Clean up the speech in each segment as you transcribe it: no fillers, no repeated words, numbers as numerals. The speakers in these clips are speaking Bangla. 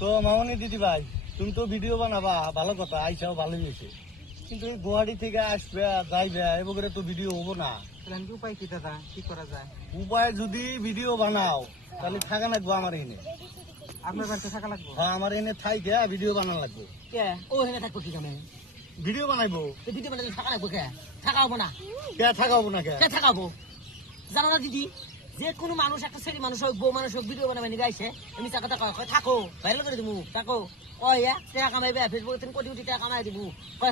তো মামনি দিদি ভাই, তুমি তো ভিডিও বানাবা, ভালো কথা, আইসাও ভালোই হয়েছে, কিন্তু এই গুয়াহাটি থেকে আসবে যাইবে এবারে তো ভিডিও হবো না। উপায় কি দাদা, কি করা যায়? উপায় যদি ভিডিও বানাও তাহলে থাকা লাগবো আমার এনে। আপনার বাড়িতে থাকা লাগবে? হ্যাঁ, আমার এনে থাইকে ভিডিও বানানো লাগবো। কে ও এখানে থাকবো কি জানে? ভিডিও বানাইবো। ভিডিও বানালে থাকা লাগবো কে? থাকা হবো না। কে থাকা হবো না? কে থাকাবো? জানো না দিদি, যে কোনো মানুষ, একটা ছেলে মানুষ হোক, বউ মানুষ হোক, ভিডিও বানাবে নি গাইছে, আমি টাকা টাকা থাকো ভাইরাল করে দিবো, থাকো টাকা কামাইবে, ফেসবুকে তুমি কোটি কোটি টাকা কামাই দিব,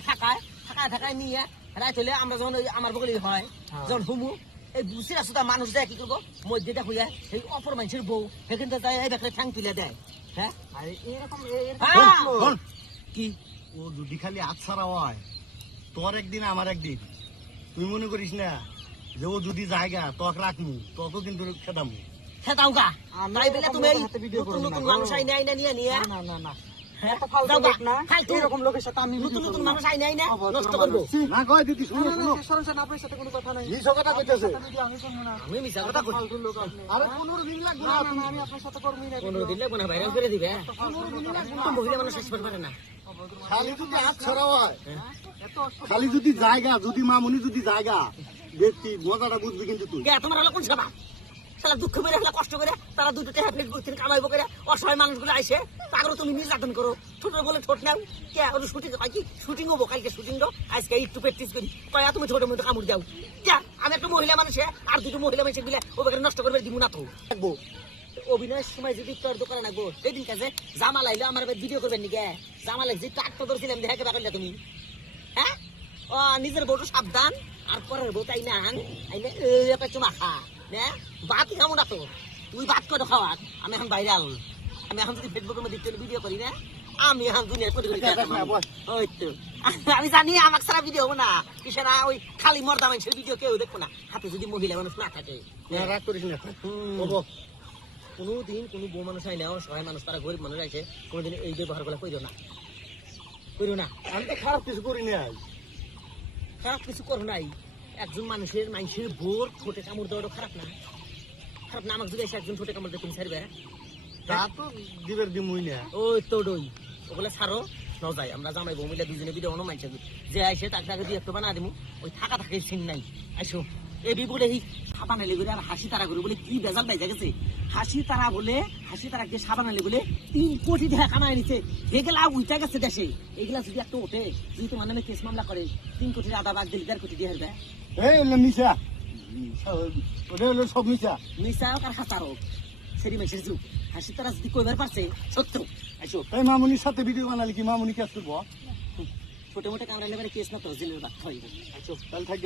থাকায় থাকায় থাকায় নিয়ে রাত হলে আমরা যখন আমার বগলি হয় যখন হুমু এই বুসির আসুদা মানুষ দেয় কি করবো মধ্যেটা হইয়া সেই অপর মানুষের বউ সেখানটা যায় এই ব্যাপারে ঠ্যাং তুলে দেয়। হ্যাঁ, এরকম কি ও যদি খালি আচ্ছারা হয়, তোর একদিন আমার একদিন, তুই মনে করিস না যে ও যদি জায়গা তক রাখমু তত কিন্তু খেদামু। খেতাও গা তাই বলে তুমি নতুন নতুন মানুষ আইনে আইনে নিয়ে নিয়ে না না না এরকম লোকের সাথে আমি নতুন নতুন মানুষ আইনে আইনে নষ্ট করবো না। কয় দিদি শুনো শুনো, আপনার সাথে কোনো কথা নাই, মিছা কথা কইতেছে। আমি মিছা কথা কই? আরে 15 দিন লাগবে না, আমি আপনার সাথে করবই না। 15 দিন লাগবে না, ভাইরাল করে দিবে। 15 দিন লাগবে না, মহিলা মানুষ শেষ করতে পারে না। খালি যদি হাত ছড়া হয়, খালি যদি জায়গা, যদি মামুনি যদি জায়গা দেখতি মজাটা বুঝবি কিন্তু তুই। তোমার হলো কোন সেবা? সারা দুঃখ করে হলো কষ্ট করে তারা দুটো টাকা প্লেট করছেন কামাইবো করে অসহায় মানুষগুলো আইসে তারও তুমি নির্যাতন করো, ছোট বলে ছোট নাও কে ওর শুটিং হয় কি? শুটিং হবো কালকে, শুটিং দাও আজকে একটু প্র্যাকটিস করি, কয়া তুমি ছোট মতো কামড় দাও কে? আমি একটা মহিলা মানুষে আর দুটো মহিলা মানুষ গুলা ওকে নষ্ট করবে দিব না তো থাকবো। অভিনয়ের সময় যদি তোর দোকানে রাখবো সেদিন কাছে জামা লাইলে আমার ভিডিও করবেন নি কে? জামা লাগছে টাকটা ধরছিলাম দেখে বাকলে তুমি। হ্যাঁ, ও নিজের বউটা সাবধান আর পরের বউ তাই না আইলে একটা চুমা খা না, ভাত খাবো না তো, তুই ভাত করে খাওয়া। আমি এখন বাইরে আল, আমি এখন যদি ফেসবুকের মধ্যে ভিডিও করি না, আমি এখন দুনিয়ার ওই তো আমি জানি আমার সারা ভিডিও হবো না, কিসের ওই খালি মর্দা মানুষের ভিডিও কেউ দেখবো না, হাতে যদি মহিলা মানুষ না থাকে। রাগ করিস না, কোনোদিন কোনো বউ মানুষ আইলে সহায় মানুষ, তারা গরিব মানুষ আইসে কোনোদিন এই ব্যবহার গুলো করিও না, করিও না। আমি তো খারাপ কিছু করি নাই, খারাপ কিছু করো নাই। একজন মানুষের বোর ঠোঁটে কামড় দেওয়াটা খারাপ না? খারাপ না? আমাকে যদি এসে একজন ঠোঁটে কামড় দিয়ে তুমি ছাড়বে? তা তো দিবের দিমুই না। ওই তো ডই ওগুলো ছাড়ো ন যাই, আমরা জামাই বউ মিলে দুজনে ভিডিও অন্য মানছে যে আইসে তাকে তাকে দিয়ে একটু বানা দিমু, ওই থাকা থাকে সিন নাই আইসো এই বিপদে এই সাবান এলে বলে আর হাসি তারা করে বলে কি বেজাল বাইজা গেছে। হাসি তারা বলে, হাসি তারা কে সাবান এলে বলে 3 কোটি টাকা কামাই নিচ্ছে, এগুলা উঠা গেছে দেশে। এগুলা যদি একটা ওঠে, যদি তোমার নামে কেস মামলা করে 3 কোটির আধা ভাগ দিলে 1.5 কোটি দিয়ে হারবে। এই মিশা ওটা হলো সব মিশা, মিশা হোক আর হাসার হোক, সেরি মেসের যুগ। হাসি তারা যদি কইবার পারছে সত্য আইসো। এই মামুনির সাথে ভিডিও বানালে কি মামুনি কাজ করবো? ছোট মোটো কামড়া নেবার কেস না তো জেলের বাদ হয়। আচ্ছা তাহলে থাক।